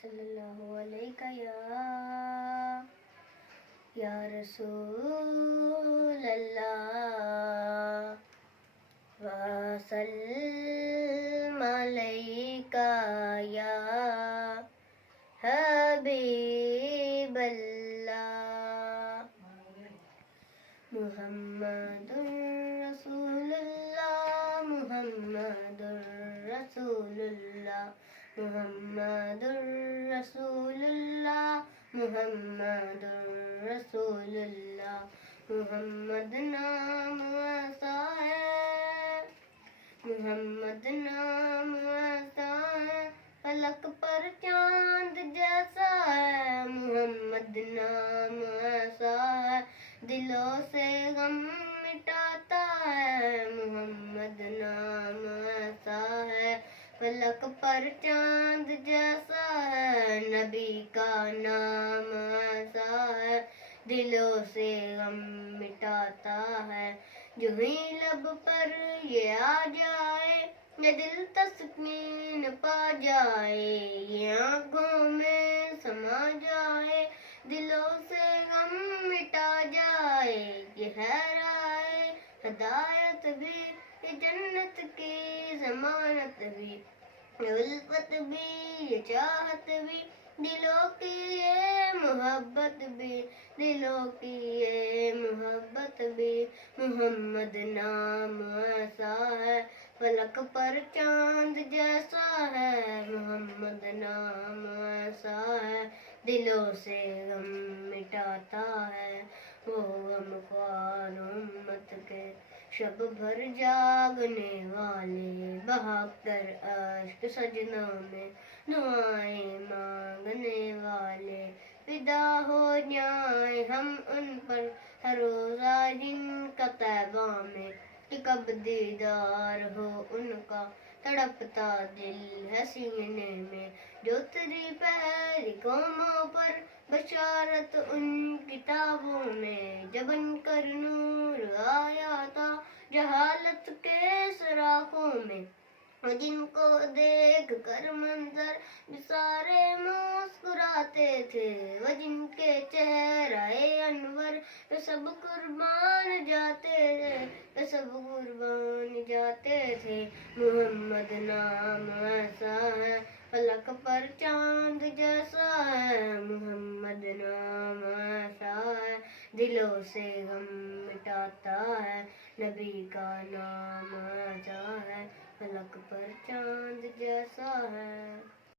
सल्लल्लाहु अलैका या रसूल अल्लाह वसल्लम अलैका या हबीब अल्लाह मुहम्मदुर रसूलुल्लाह मुहम्मदुर रसूलुल्लाह मुहम्मदुर रसूलुल्लाह मुहम्मदुर रसूलुल्लाह मुहम्मद नाम ऐसा है मुहम्मद नाम ऐसा है फलक पर चांद जैसा है मुहम्मद नाम ऐसा है दिलों से गम मिटाता है मुहम्मद नाम ऐसा है फलक पर चांद जैसा है नबी का नाम ऐसा है दिलों से गम मिटाता है जो ही लब पर ये आ जाए ये दिल तस्कीन पा जाए ये आँखों में समा जाए दिलों से गम मिटा जाए ये है राह हदायत भी ये जन्नत की ज़मानत भी ये उल्फत भी ये चाहत भी दिलों की ये मोहब्बत भी दिलों की ये मोहब्बत भी मुहम्मद नाम ऐसा है फलक पर चांद जैसा है मुहम्मद नाम ऐसा है दिलों से गम मिटाता है वो गमख्वार उम्मत के शब भर जागने वाले बहाकर अश्क सजना में दुआएं मांगने वाले फिदा हो जाए हम उन पर हर रोज़ा जिनका तैबा में कि कब दीदार हो उनका तड़पता दिल है सीने में जो तेरी पहली कौमों पर बशारत उन किताबों में जबन कर नूर आया था जहालत के सराखों में जिनको देख कर मंजर सारे मुस्कुराते थे वो जिनके चेहरे अनवर पे सब कुर्बान जाते थे पे सब कुर्बान जाते थे मुहम्मद नाम ऐसा है फलक पर चांद जैसा है मुहम्मद नाम ऐसा है दिलों से गम मिटाता है नबी का नाम ऐसा है फलक पर चांद जैसा है।